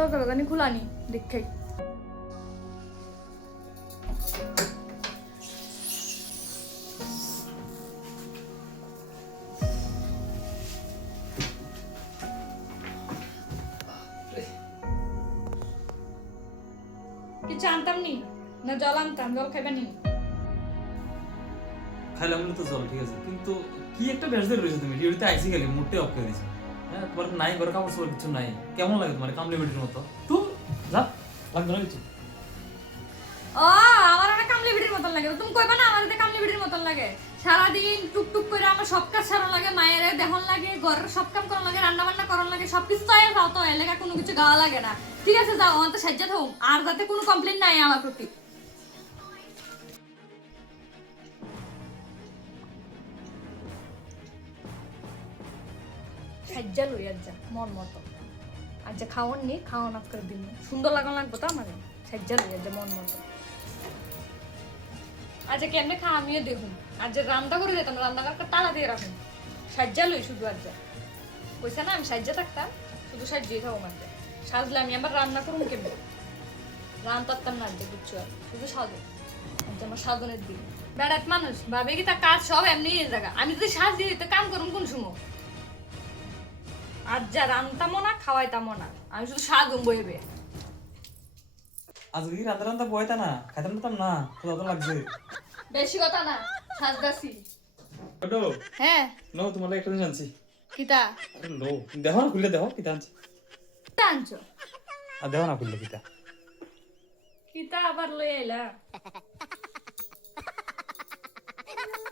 দরজাটা জানি খোলানি দেখাই। কিছু আনতাম নি না জল আনতাম, জল খাইবা নি? খাইলাম তো চল ঠিক আছে, কিন্তু কি একটা ব্যস্ত রয়েছে তুমি, ডিউটিতে আইসি গেলে মুডটাই অফ করে দিয়েছো। হ্যাঁ তোমার নাই ঘরে কাপড় চোপড় কিছু নাই, কেমন লাগে তোমার কামলি বেটির মতো? তো যা লাগবে না কিছু। ও আমার অনেক কামলি বিড়ির মতন লাগে, তুমি কইবা না আমার কামলি বিড়ির মতন লাগে? সারাদিন টুকটুক করে আমার সব কাজ সারা লাগে, মায়ের দেহন লাগে, ঘরের সব কাম করার লাগে, রান্না বান্না করার লাগে, সবকিছু তো যাও তো এলাকা কোনো কিছু গাওয়া লাগে না। ঠিক আছে যাও, আমার তো সাজ্জা থাও, আর যাতে কোনো কমপ্লেন নাই আমার প্রতি। সাজ্জা লই আর যা মন মতো, আর যা খাওয়ান নি খাওয়ান আজ করে দিন, সুন্দর লাগান লাগবো তো আমার, সাজ্জা লই আর যা মন মতো। আচ্ছা কেমনে খা আমিও দেখুন, আর যে রান্না করে দিতাম রান্নাঘরটা তালা দিয়ে রাখুন, সাজ্জা লই শুধু আর যা কইছে না আমি সাজ্জা থাকতাম, শুধু সাজ্জিয়ে থাকো মাঝে সাজলে আমি আবার রান্না করুন কেমন, রান পারতাম না যে বুঝছো, আর শুধু সাজো আমার সাধনের দিন। বেড়াত মানুষ ভাবে কি তার কাজ সব এমনি জায়গা, আমি যদি সাজ দিয়ে দিতে কাম করুন কোন সময়, আর যা রান্তামও না খাওয়াইতামও না, আমি শুধু সাজুম বইবে। আজকে কি রান্না রান্না বয়তা না খাইতাম নিতাম না, কোথাও তো লাগছে। বেশি কথা না, সাজদাসি। ওটো হ্যাঁ নো তোমার লাগে একটা জিনিস আনছি। কিতা আরে নো দেখো না খুললে দেখো কিতা আনছি। কিতা আনছো? আর দেখো না খুললে কিতা। কিতা আবার লই আইলা?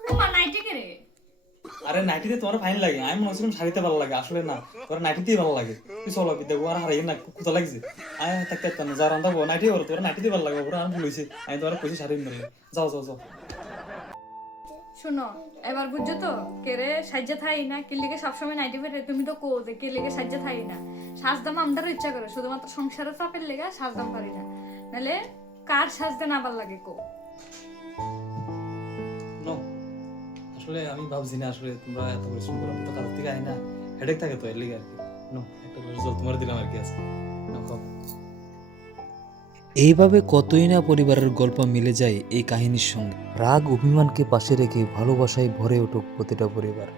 তোমার নাইটি কে রে? আরে নাইটিতে তোমার ফাইন লাগে, আমি মনে হচ্ছিলাম শাড়িতে ভালো লাগে, আসলে না তোর নাইটিতেই ভালো লাগে। তুই চলো দেখো আর হারাই না কোথা লাগছে, আমি থাকতে না যা রান্না নাইটি করো, তোর নাইটিতে ভালো লাগে, ওরা আমি বলেছি আমি তোমার কইছি শাড়ি নিয়ে যাও যাও যাও। শুনো এবার বুঝছো তো কে রে সাজ্জা থাই না, কে লিগে সবসময় নাইটি পরে, তুমি তো কো যে কে লিগে সাজ্জা থাই না, সাজদাম আমদারও ইচ্ছা করে, শুধুমাত্র সংসারের চাপের লেগে সাজদাম পারি না, নাহলে কার সাজতে না ভাল লাগে কো? নো আসলে আমি ভাবছি না আসলে তোমরা এত পরিশ্রম করো, আমি তো কাজ থেকে আই না, হেডেক থাকে তো এর লিগে আর কি। নো একটা গ্লাস জল তোমার দিলাম আর কি আছে নাও খাও। এইভাবে কতই না পরিবারের গল্প মিলে যায় এই কাহিনীর সঙ্গে। রাগ অভিমানকে পাশে রেখে ভালোবাসায় ভরে উঠুক প্রতিটা পরিবার।